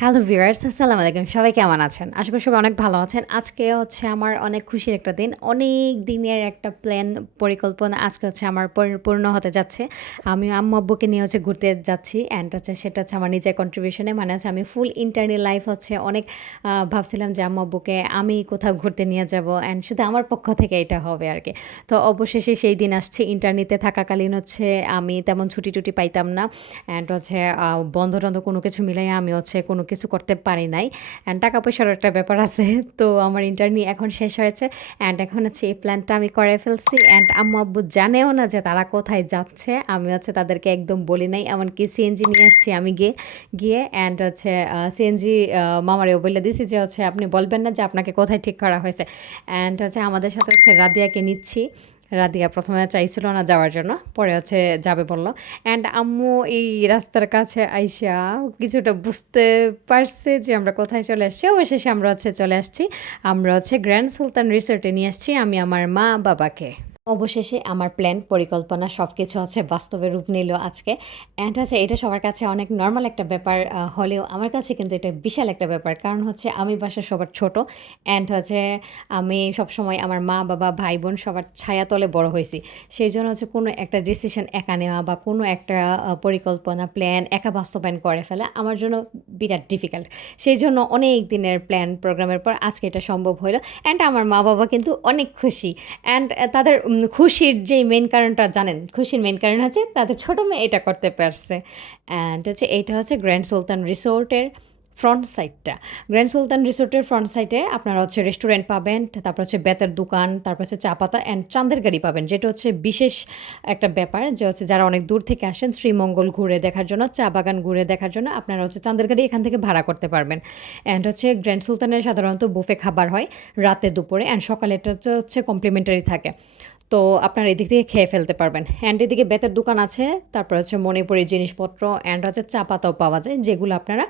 Hello viewers, আসসালামু আলাইকুম। সবাই কেমন আছেন? আশা করি সবাই অনেক ভালো আছেন। আজকে হচ্ছে আমার অনেক খুশির একটা দিন। অনেক দিনের একটা প্ল্যান, পরিকল্পনা আজকে হচ্ছে আমার পূর্ণ হতে যাচ্ছে। আমি আম্মু-আব্বুকে নিয়ে হচ্ছে ঘুরতে যাচ্ছি অ্যান্ড হচ্ছে সেটা হচ্ছে আমার নিজের কন্ট্রিবিউশনে। মানে হচ্ছে আমি ফুল ইন্টারনাল লাইফ হচ্ছে অনেক ভাবছিলাম যে আম্মু-আব্বুকে আমি কোথাও ঘুরতে নিয়ে যাবো অ্যান্ড শুধু আমার পক্ষ থেকে এটা হবে আরকি। তো অবশেষে সেই দিন আসছে। ইন্টার্নিতে থাকাকালীন হচ্ছে আমি তেমন ছুটি-টুটি পাইতাম না অ্যান্ড হচ্ছে বন্ধ-টন্ধ কোনো কিছু মিলাইয়া আমি হচ্ছে কোনো কিছু করতে পারি নাই। অ্যান্ড টাকা পয়সারও একটা ব্যাপার আছে। তো আমার ইন্টার্নি এখন শেষ হয়েছে অ্যান্ড এখন হচ্ছে এই প্ল্যানটা আমি করে ফেলছি অ্যান্ড আম্মু-আব্বু জানেও না যে তারা কোথায় যাচ্ছে। আমি হচ্ছে তাদেরকে একদম বলি নাই। এমনকি সিএনজি নিয়ে আসছি আমি গিয়ে অ্যান্ড হচ্ছে সিএনজি মামারেও বলে দিছি যে হচ্ছে আপনি বলবেন না যে আপনাকে কোথায় ঠিক করা হয়েছে। অ্যান্ড হচ্ছে আমাদের সাথে হচ্ছে রাদিয়াকে নিচ্ছি। রাদিয়া প্রথমে চাইছিল না যাওয়ার জন্য, পরে হচ্ছে যাবে বলল। অ্যান্ড আম্মু এই রাস্তার কাছে আইসা কিছুটা বুঝতে পারছে যে আমরা কোথায় চলে আসছি। অবশেষে আমরা হচ্ছে চলে আসছি। আমরা হচ্ছে গ্র্যান্ড সুলতান রিসোর্টে নিয়ে আসছি আমি আমার মা বাবাকে। অবশেষে আমার প্ল্যান, পরিকল্পনা সব কিছু হচ্ছে বাস্তবে রূপ নিল আজকে। অ্যান্ড হচ্ছে এটা সবার কাছে অনেক নর্মাল একটা ব্যাপার হলেও আমার কাছে কিন্তু এটা বিশাল একটা ব্যাপার। কারণ হচ্ছে আমি বাসার সবার ছোট অ্যান্ড হচ্ছে আমি সবসময় আমার মা, বাবা, ভাই, বোন সবার ছায়াতলে বড় হয়েছি। সেই জন্য হচ্ছে কোনো একটা ডিসিশন একা নেওয়া বা কোনো একটা পরিকল্পনা, প্ল্যান একা বাস্তবায়ন করে ফেলা আমার জন্য বিরাট ডিফিকাল্ট। সেই জন্য অনেক দিনের প্ল্যান প্রোগ্রামের পর আজকে এটা সম্ভব হলো। অ্যান্ড আমার মা বাবা কিন্তু অনেক খুশি। অ্যান্ড তাদের খুশির যেই মেইন কারণটা জানেন, খুশির মেইন কারণ হচ্ছে তাদের ছোটো মেয়ে এটা করতে পারছে। অ্যান্ড হচ্ছে এইটা হচ্ছে গ্র্যান্ড সুলতান রিসোর্টের ফ্রন্ট সাইডটা। গ্র্যান্ড সুলতান রিসোর্টের ফ্রন্ট সাইডে আপনারা হচ্ছে রেস্টুরেন্ট পাবেন, তারপর হচ্ছে বেতের দোকান, তারপর হচ্ছে চা পাতা অ্যান্ড চাঁদের গাড়ি পাবেন, যেটা হচ্ছে বিশেষ একটা ব্যাপার যে হচ্ছে যারা অনেক দূর থেকে আসেন শ্রীমঙ্গল ঘুরে দেখার জন্য, চা বাগান ঘুরে দেখার জন্য আপনারা হচ্ছে চাঁদের গাড়ি এখান থেকে ভাড়া করতে পারবেন। অ্যান্ড হচ্ছে গ্র্যান্ড সুলতানের সাধারণত বুফে খাবার হয় রাতে, দুপুরে অ্যান্ড সকালে এটা হচ্ছে কমপ্লিমেন্টারি থাকে। তো আপনারা এদিক থেকে খেয়ে ফেলতে পারবেন। অ্যান্ড এদিকে বেতের দোকান আছে, তারপর হচ্ছে মণিপুরি জিনিসপত্র অ্যান্ড হচ্ছে চা পাতাও পাওয়া যায়, যেগুলো আপনারা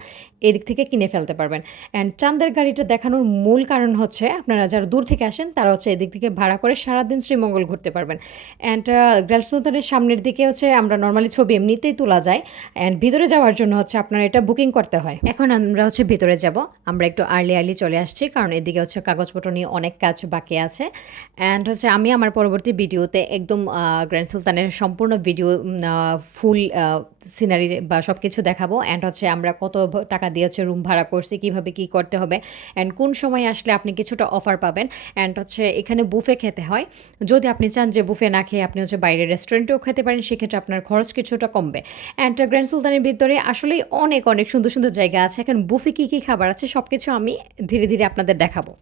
এদিক থেকে কিনে ফেলতে পারবেন। অ্যান্ড চাঁদের গাড়িটা দেখানোর মূল কারণ হচ্ছে আপনারা যারা দূর থেকে আসেন তারা হচ্ছে এদিক থেকে ভাড়া করে সারাদিন শ্রীমঙ্গল ঘুরতে পারবেন। অ্যান্ড গ্র্যান্ড সুলতানের সামনের দিকে হচ্ছে আমরা নর্মালি ছবি এমনিতেই তোলা যায় অ্যান্ড ভিতরে যাওয়ার জন্য হচ্ছে আপনার এটা বুকিং করতে হয়। এখন আমরা হচ্ছে ভিতরে যাব। আমরা একটু আর্লি চলে আসছি কারণ এদিকে হচ্ছে কাগজপত্র নিয়ে অনেক কাজ বাকি আছে। অ্যান্ড হচ্ছে আমি আমার পরবর্তী ভিডিওতে একদম গ্র্যান্ড সুলতানের সম্পূর্ণ ভিডিও, ফুল সিনারি বা সব কিছু দেখাবো। অ্যান্ড হচ্ছে আমরা কত টাকা দিয়ে হচ্ছে রুম ভাড়া করছি, কীভাবে কী করতে হবে অ্যান্ড কোন সময় আসলে আপনি কিছুটা অফার পাবেন। অ্যান্ড হচ্ছে এখানে বুফে খেতে হয়। যদি আপনি চান যে বুফে না খেয়ে আপনি হচ্ছে বাইরের রেস্টুরেন্টেও খেতে পারেন, সেক্ষেত্রে আপনার খরচ কিছুটা কমবে। অ্যান্ড গ্র্যান্ড সুলতানের ভিতরে আসলেই অনেক সুন্দর সুন্দর জায়গা আছে। এখন বুফে কী কী খাবার আছে সব কিছু আমি ধীরে ধীরে আপনাদের দেখাবো।